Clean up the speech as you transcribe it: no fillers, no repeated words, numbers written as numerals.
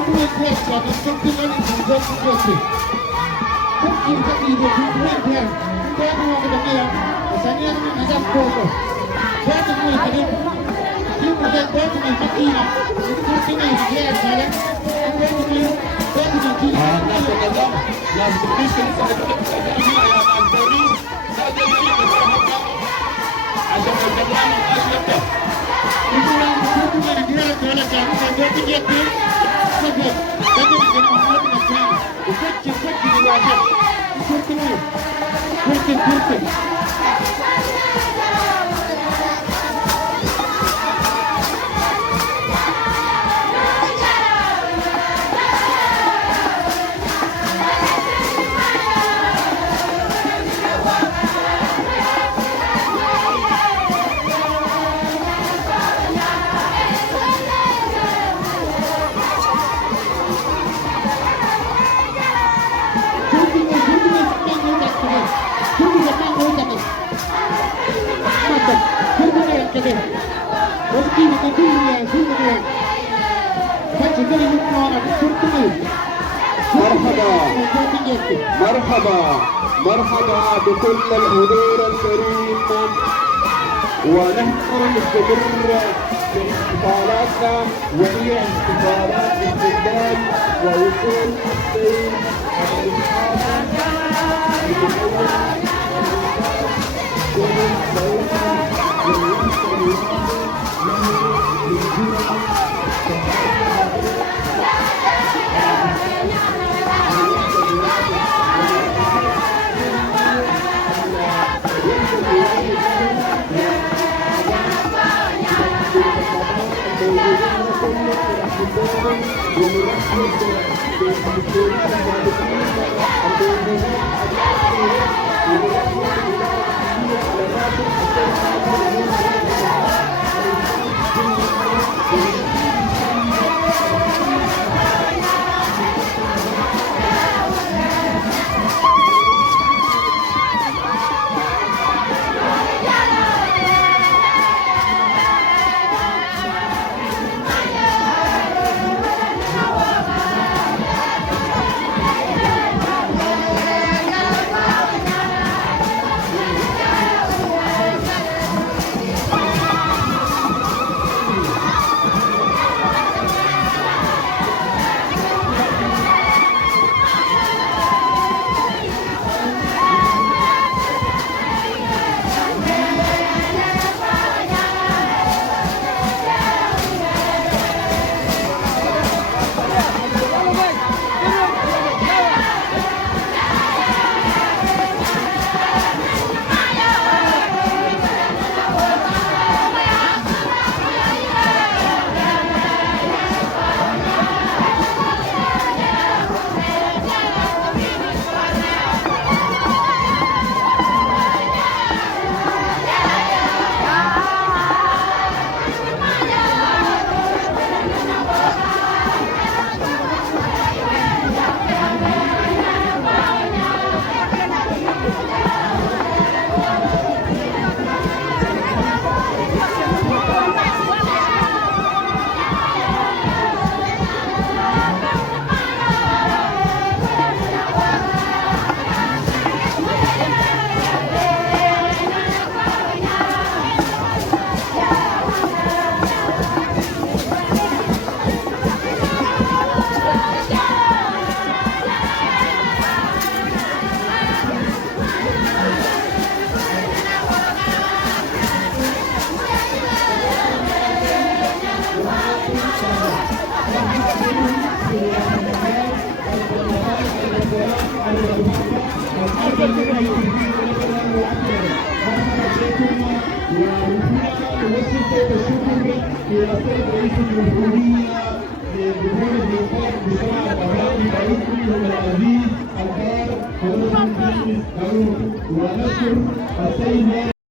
Turku'yu kıraçlarını Turku'dan izleyeceğiz sürekli. Türkiye'de iyi bir Türkiye'de doğru olmadığı Saniya'nın azap oldu. Doğru olmadığı Yılmaz'da doğru olmadığı Türkiye'nin izleyicileri Las Christians ayağından polis sadece عشان الجمال الأشرف Itulah Turku'nun diğer devletlerinin devleti yetti. Sebep, benim Muhammed Nasr'ın ufak gibi lazım. Türkiye. مرحبا بكل الحضور الكريم ونحن نستمر في احتفالاتنا وهي احتفالات استقبال ووصول السيد ونشر السيد